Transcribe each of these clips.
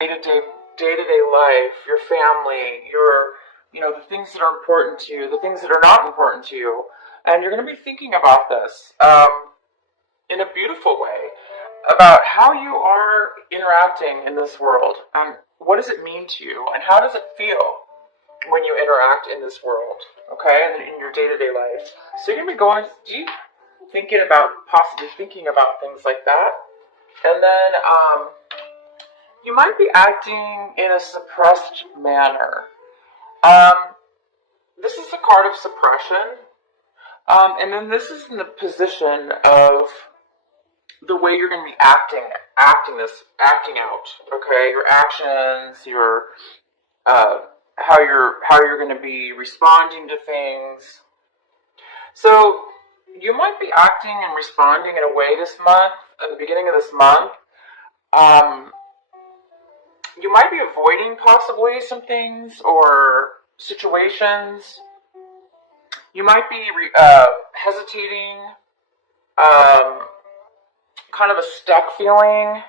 day-to-day day-to-day life, your family, the things that are important to you, the things that are not important to you, and you're going to be thinking about this in a beautiful way about how you are interacting in this world, and what does it mean to you, and how does it feel when you interact in this world, okay, and in your day-to-day life. So you're going to be going deep, possibly thinking about things like that, and then you might be acting in a suppressed manner. This is a card of suppression, and then this is in the position of the way you're going to be acting out. Okay, your actions, your how you're going to be responding to things. So you might be acting and responding in a way this month, at the beginning of this month. You might be avoiding possibly some things or situations. You might be hesitating, kind of a stuck feeling,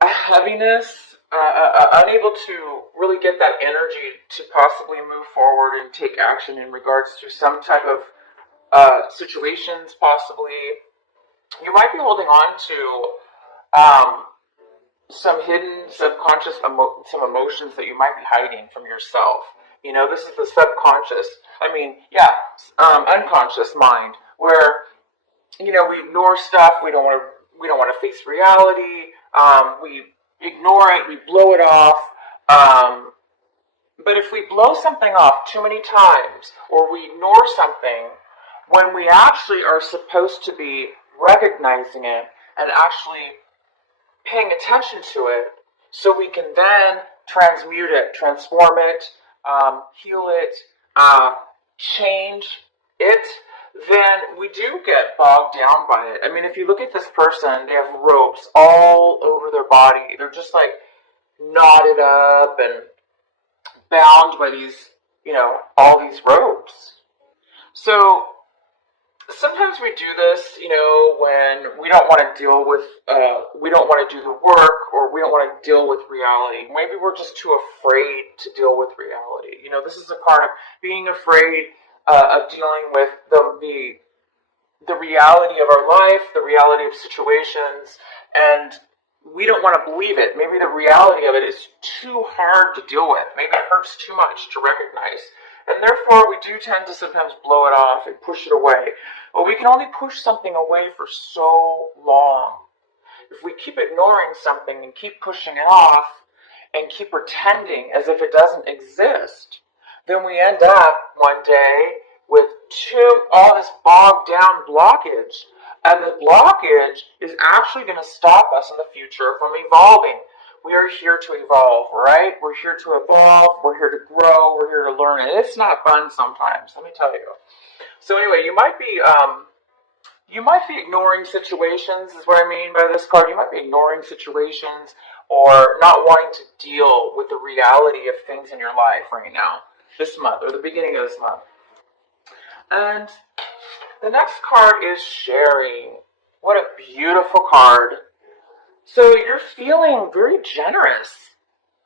a heaviness, unable to really get that energy to possibly move forward and take action in regards to some type of situations, possibly. You might be holding on to some hidden subconscious some emotions that you might be hiding from yourself. This is the subconscious. Unconscious mind, where we ignore stuff. We don't want to face reality. We ignore it. We blow it off. But if we blow something off too many times, or we ignore something, when we actually are supposed to be recognizing it and actually paying attention to it, so we can then transmute it, transform it, heal it, change it, then we do get bogged down by it. I mean, if you look at this person, they have ropes all over their body. They're just like knotted up and bound by these, all these ropes. So sometimes we do this, when we don't want to deal with, we don't want to do the work, or we don't want to deal with reality. Maybe we're just too afraid to deal with reality. This is a card of being afraid of dealing with the reality of our life, the reality of situations, and we don't want to believe it. Maybe the reality of it is too hard to deal with. Maybe it hurts too much to recognize. And therefore, we do tend to sometimes blow it off and push it away. But we can only push something away for so long. If we keep ignoring something and keep pushing it off and keep pretending as if it doesn't exist, then we end up one day with all this bogged down blockage. And the blockage is actually going to stop us in the future from evolving. We are here to evolve, right? We're here to evolve, we're here to grow, we're here to learn. And it's not fun sometimes, let me tell you. So anyway, you might be ignoring situations, is what I mean by this card. You might be ignoring situations or not wanting to deal with the reality of things in your life right now, this month, or the beginning of this month. And the next card is sharing. What a beautiful card. So you're feeling very generous.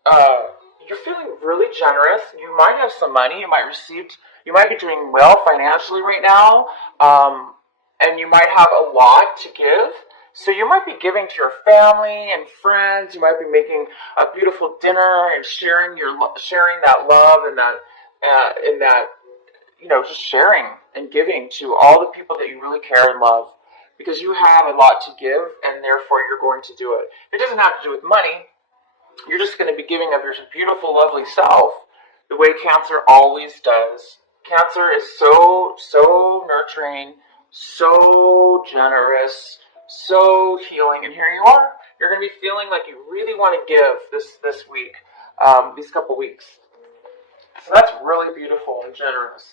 You're feeling really generous. You might have some money. You might be doing well financially right now. And you might have a lot to give. So you might be giving to your family and friends. You might be making a beautiful dinner and sharing that love and that just sharing and giving to all the people that you really care and love, because you have a lot to give, and therefore you're going to do it. It doesn't have to do with money. You're just going to be giving of your beautiful, lovely self, the way Cancer always does. Cancer is so nurturing, so generous, so healing, and here you are. You're going to be feeling like you really want to give this week, these couple weeks. So that's really beautiful and generous.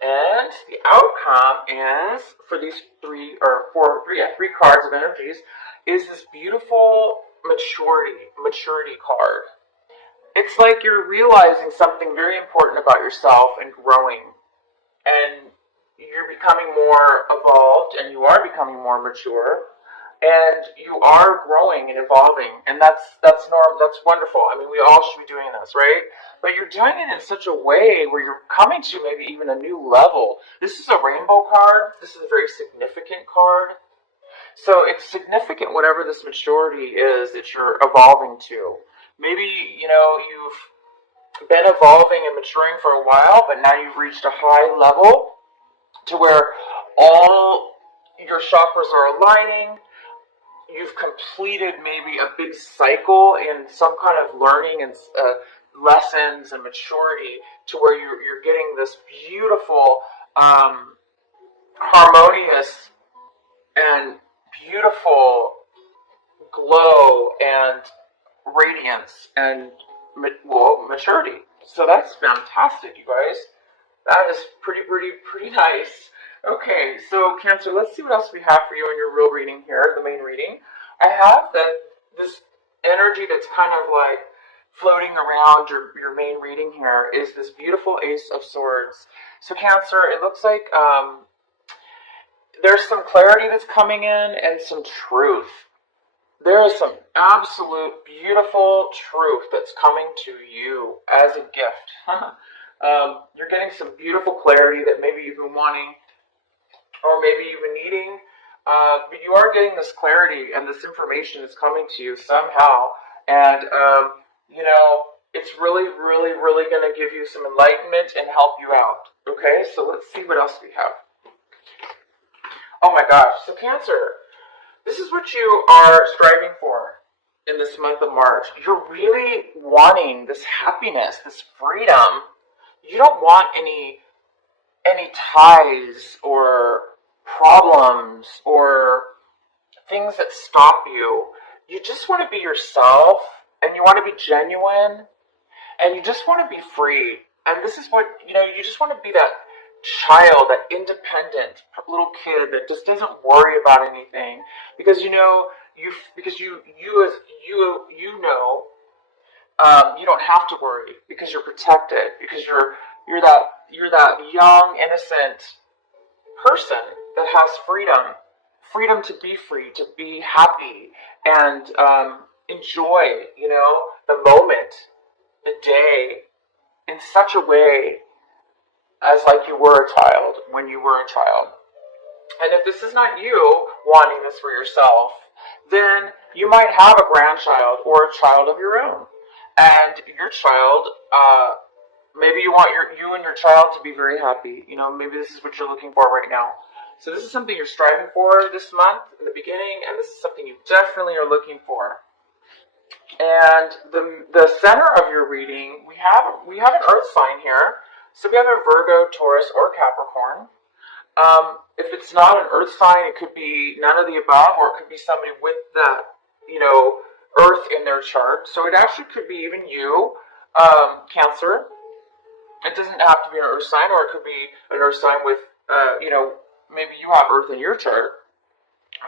And the outcome is, for these three cards of energies, is this beautiful maturity card. It's like you're realizing something very important about yourself and growing. And you're becoming more evolved, and you are becoming more mature. and you are growing and evolving, and that's norm. That's wonderful. I mean, we all should be doing this, right? But you're doing it in such a way where you're coming to maybe even a new level. This is a rainbow card. This is a very significant card. So it's significant, whatever this maturity is that you're evolving to. Maybe, you've been evolving and maturing for a while, but now you've reached a high level to where all your chakras are aligning. You've completed maybe a big cycle in some kind of learning and lessons and maturity, to where you're getting this beautiful, harmonious and beautiful glow and radiance and maturity. So that's fantastic, you guys. That is pretty nice. Okay, so Cancer, let's see what else we have for you in your real reading here, the main reading. I have this energy that's kind of like floating around your main reading here is this beautiful Ace of Swords. So Cancer, it looks like there's some clarity that's coming in and some truth. There is some absolute beautiful truth that's coming to you as a gift. You're getting some beautiful clarity that maybe you've been wanting, or maybe you've been needing, but you are getting this clarity, and this information is coming to you somehow, and it's really going to give you some enlightenment and help you out. Okay, so let's see what else we have. Oh my gosh, so Cancer, this is what you are striving for in this month of March. You're really wanting this happiness, this freedom. You don't want any ties or problems or things that stop you. You just want to be yourself, and you want to be genuine, and you just want to be free. And this is what, you just want to be that child, that independent little kid that just doesn't worry about anything, because you don't have to worry, because you're protected, because you're that young innocent person that has freedom to be free, to be happy, and enjoy the moment, the day, in such a way as like you were a child when you were a child. And if this is not you wanting this for yourself, then you might have a grandchild or a child of your own. And your child, maybe you want you and your child to be very happy. Maybe this is what you're looking for right now. So this is something you're striving for this month in the beginning, and this is something you definitely are looking for. And the center of your reading, we have an earth sign here. So we have a Virgo, Taurus, or Capricorn. If it's not an earth sign, it could be none of the above, or it could be somebody with that, earth in their chart. So it actually could be even you, Cancer. It doesn't have to be an earth sign, or it could be an earth sign with, maybe you have earth in your chart.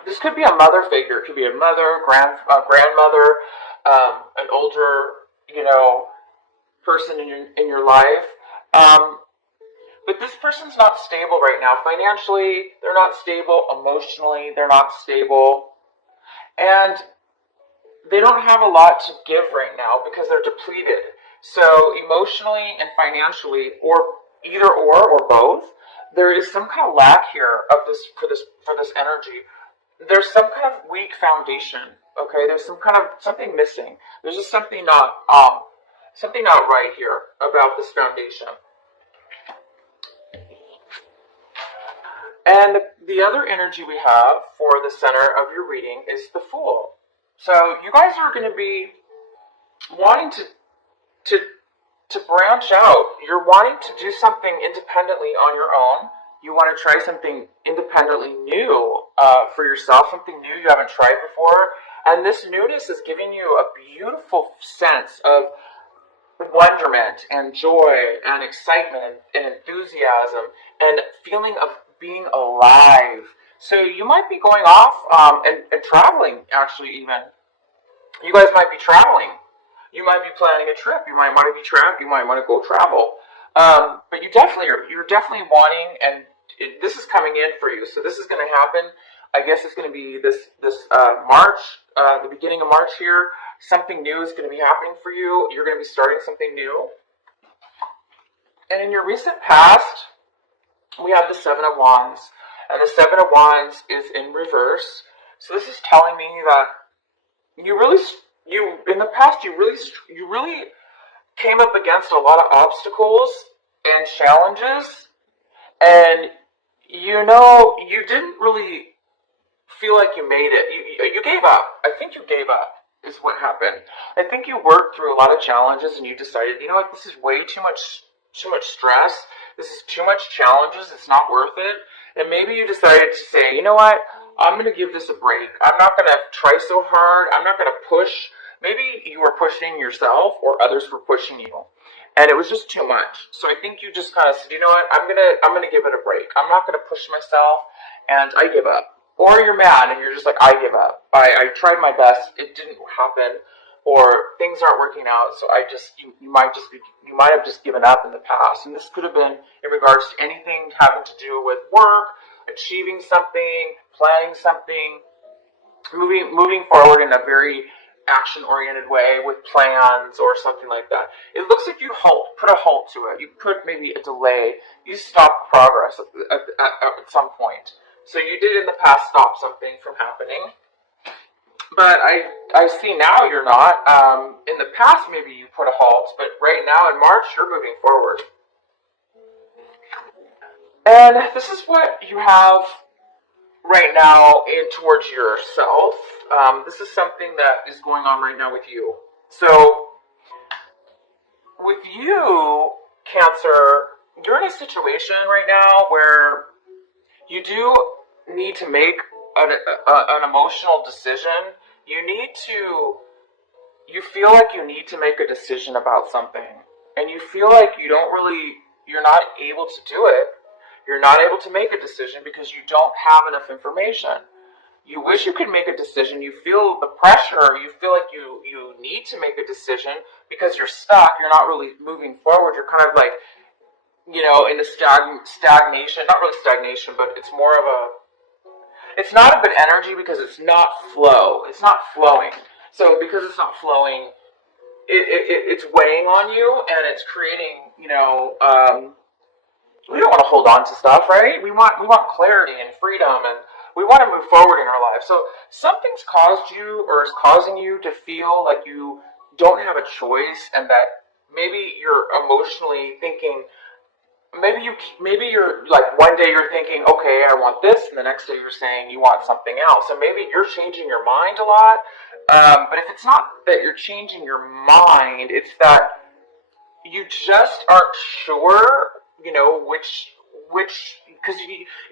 This could be a mother figure. It could be a mother, grandmother, an older, person in your life. But this person's not stable right now. Financially, they're not stable. Emotionally, they're not stable. And they don't have a lot to give right now because they're depleted. So emotionally and financially, or either or both, there is some kind of lack here of this for this energy. There's some kind of weak foundation. Okay, there's something missing. There's just something not right here about this foundation. And the other energy we have for the center of your reading is the Fool. So you guys are going to be wanting to branch out. You're wanting to do something independently on your own. You want to try something independently new for yourself, something new you haven't tried before. And this newness is giving you a beautiful sense of wonderment and joy and excitement and enthusiasm and feeling of being alive. So you might be going off and traveling, actually, even. You guys might be traveling. You might be planning a trip. You might want to be trapped. You might want to go travel. But you're definitely wanting and this is coming in for you. So this is going to happen. I guess it's going to be this March, the beginning of March here. Something new is going to be happening for you. You're going to be starting something new. And in your recent past, we have the Seven of Wands. And the Seven of Wands is in reverse. So this is telling me that in the past, you really came up against a lot of obstacles and challenges. And, you didn't really feel like you made it. You gave up. I think you gave up is what happened. I think you worked through a lot of challenges and you decided, this is way too much stress. This is too much challenges. It's not worth it. And maybe you decided to say, you know what? I'm going to give this a break. I'm not going to try so hard. I'm not going to push. Maybe you were pushing yourself or others were pushing you. And it was just too much. So I think you just kind of said, you know what? I'm gonna give it a break. I'm not gonna push myself, and I give up. Or you're mad and you're just like, I give up. I tried my best. It didn't happen, or things aren't working out. So you might have just given up in the past. And this could have been in regards to anything having to do with work, achieving something, planning something, moving forward in a very action-oriented way with plans or something like that. It looks like you put a halt to it. You put maybe a delay. You stop progress at some point. So you did in the past stop something from happening. But I see now you're not. In the past maybe you put a halt, but right now in March you're moving forward. And this is what you have right now towards yourself. This is something that is going on right now with you. So, with you, Cancer, you're in a situation right now where you do need to make an emotional decision. You feel like you need to make a decision about something. And you feel like you're not able to do it. You're not able to make a decision because you don't have enough information. You wish you could make a decision. You feel the pressure. You feel like you need to make a decision because you're stuck. You're not really moving forward. You're kind of like, in a stagnation. Not really stagnation, but it's more of it's not a good energy because it's not flow. It's not flowing. So because it's not flowing, it's weighing on you and it's creating, we don't want to hold on to stuff, right? We want clarity and freedom, and we want to move forward in our life. So something's caused you or is causing you to feel like you don't have a choice, and that maybe you're emotionally thinking. Maybe you're like one day you're thinking, okay, I want this, and the next day you're saying you want something else. And maybe you're changing your mind a lot. But if it's not that you're changing your mind, it's that you just aren't sure. Because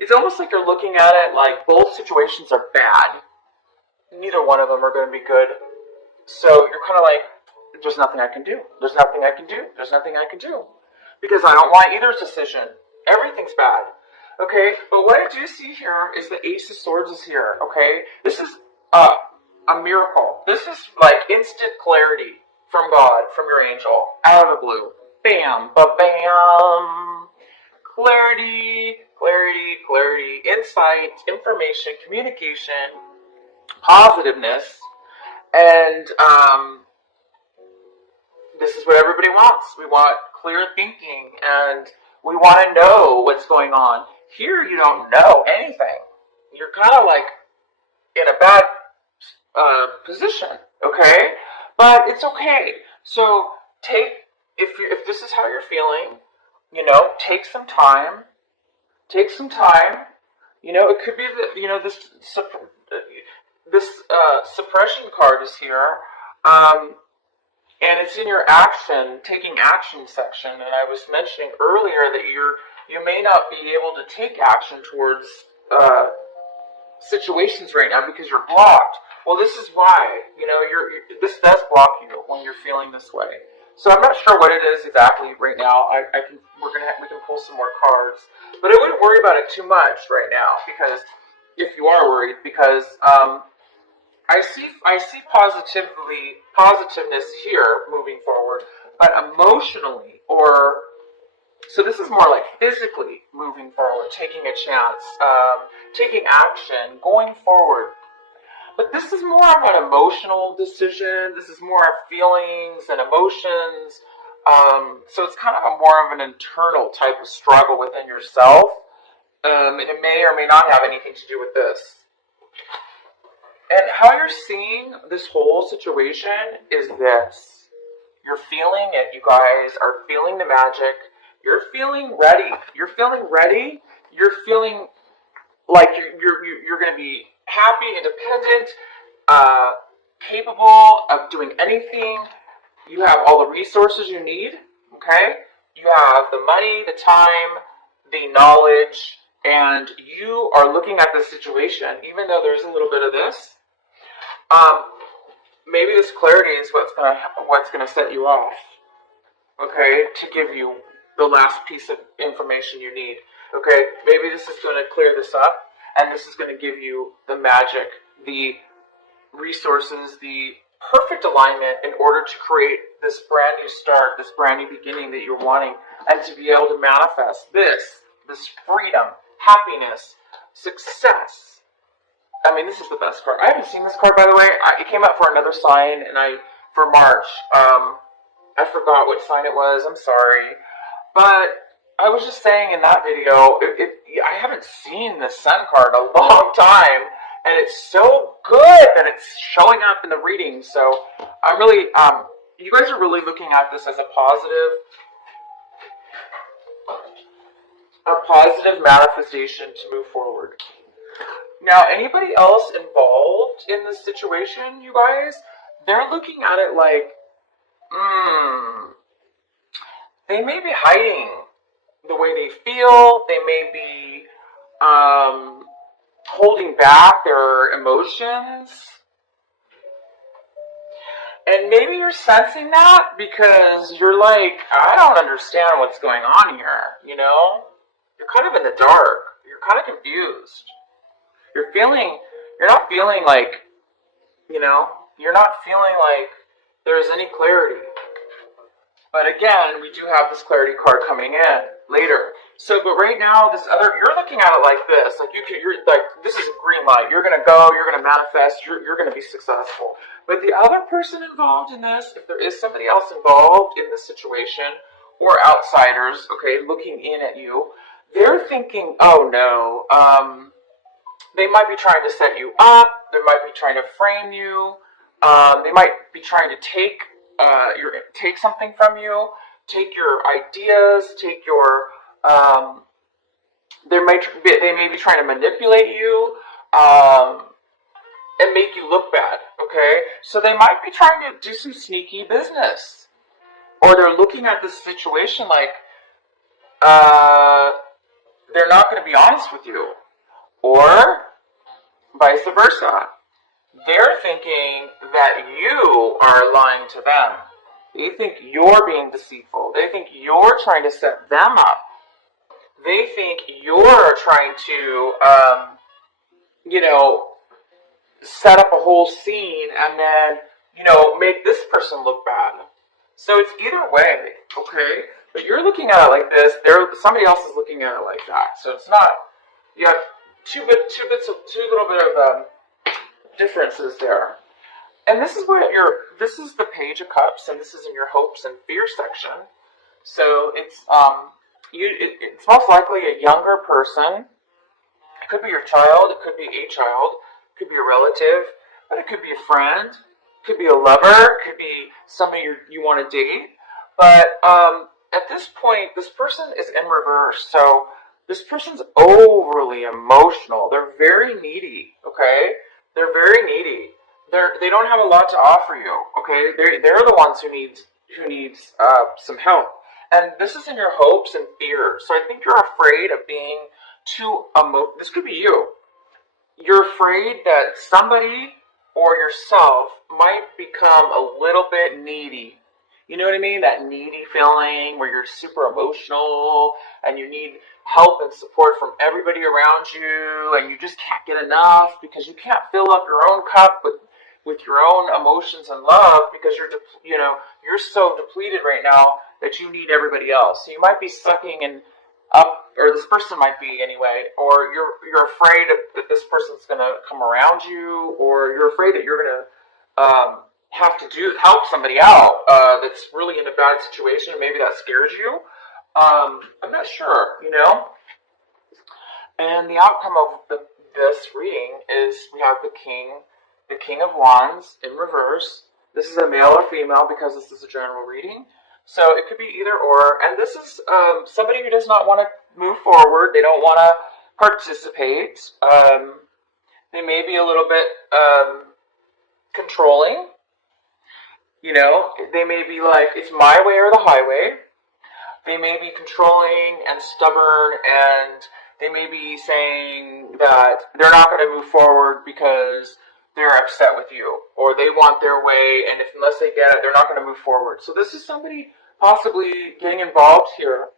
it's almost like you're looking at it like both situations are bad. Neither one of them are going to be good. So you're kind of like, there's nothing I can do. There's nothing I can do. There's nothing I can do. Because I don't want either decision. Everything's bad. Okay? But what I do see here is the Ace of Swords is here. Okay? This is a miracle. This is like instant clarity from God, from your angel, out of the blue. Bam, ba-bam. Clarity, clarity, clarity, insight, information, communication, positiveness, and this is what everybody wants. We want clear thinking, and we want to know what's going on. Here, you don't know anything. You're kind of like in a bad position, okay? But it's okay. So if this is how you're feeling, take some time. Take some time. It could be that this suppression card is here, and it's in your taking action section. And I was mentioning earlier that you may not be able to take action towards situations right now because you're blocked. Well, this is why. This does block you when you're feeling this way. So I'm not sure what it is exactly right now. We can pull some more cards, but I wouldn't worry about it too much right now because if you are worried, because I see positiveness here moving forward, but emotionally or So this is more like physically moving forward, taking a chance, taking action, going forward. But this is more of an emotional decision. This is more of feelings and emotions. So it's kind of a more of an internal type of struggle within yourself. And it may or may not have anything to do with this. And how you're seeing this whole situation is this. You're feeling it. You guys are feeling the magic. You're feeling ready. You're feeling ready. You're feeling like you're going to be happy, independent, capable of doing anything. You have all the resources you need, okay? You have the money, the time, the knowledge, and you are looking at the situation, even though there's a little bit of this. Maybe this clarity is what's gonna set you off, okay? To give you the last piece of information you need, okay? Maybe this is going to clear this up, and this is going to give you the magic, the resources, the perfect alignment in order to create this brand new start, this brand new beginning that you're wanting, and to be able to manifest this freedom, happiness, success. I mean, this is the best card. I haven't seen this card, by the way. It came up for another sign, and for March. I forgot what sign it was. I'm sorry. But I was just saying in that video, I haven't seen the Sun card in a long time, and it's so good that it's showing up in the reading. So I'm really, you guys are really looking at this as a positive manifestation to move forward. Now, anybody else involved in this situation, you guys, they're looking at it like, they may be hiding the way they feel. They may be holding back their emotions. And maybe you're sensing that because you're like, I don't understand what's going on here, you know? You're kind of in the dark. You're kind of confused. You're not feeling like, you know, you're not feeling like there's any clarity. But again, we do have this clarity card coming in later. So, but right now, you're looking at it like this. Like you're like, this is a green light. You're gonna go. You're gonna manifest. You're gonna be successful. But the other person involved in this, if there is somebody else involved in this situation, or outsiders, okay, looking in at you, they're thinking, oh no. They might be trying to set you up. They might be trying to frame you. They might be trying to take something from you, take your ideas, take your. They may be trying to manipulate you, and make you look bad. Okay, so they might be trying to do some sneaky business, or they're looking at this situation like they're not going to be honest with you, or vice versa. They're thinking that you are lying to them. They think you're being deceitful. They think you're trying to set them up. They think you're trying to, set up a whole scene and then, make this person look bad. So it's either way, okay? But you're looking at it like this. Somebody else is looking at it like that. So it's not. You have two little bit of differences there. And this is the Page of Cups, and this is in your hopes and fear section. So it's it's most likely a younger person. It could be your child, it could be a child, it could be a relative, but it could be a friend, it could be a lover, it could be somebody you want to date. But at this point, this person is in reverse. So this person's overly emotional. They're very needy, okay? They're very needy. They don't have a lot to offer you, okay? They're the ones who needs some help. And this is in your hopes and fears. So I think you're afraid of being too this could be you. You're afraid that somebody or yourself might become a little bit needy. You know what I mean? That needy feeling where you're super emotional and you need help and support from everybody around you, and you just can't get enough because you can't fill up your own cup with your own emotions and love because you're so depleted right now that you need everybody else. So you might be sucking in up, or this person might be anyway, or you're afraid that this person's going to come around you, or you're afraid that you're going to have to help somebody out that's really in a bad situation. Maybe that scares you. I'm not sure, And the outcome of this reading is we have the King of Wands in reverse. This is a male or female because this is a general reading. So it could be either or. And this is somebody who does not want to move forward. They don't want to participate. They may be a little bit controlling. They may be like, it's my way or the highway. They may be controlling and stubborn, and they may be saying that they're not going to move forward because they're upset with you, or they want their way, and unless they get it, they're not going to move forward. So this is somebody possibly getting involved here,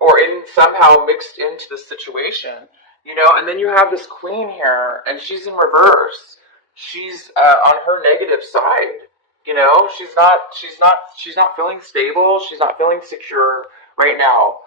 or somehow mixed into the situation, and then you have this queen here, and she's in reverse. She's on her negative side. She's not feeling stable. She's not feeling secure right now.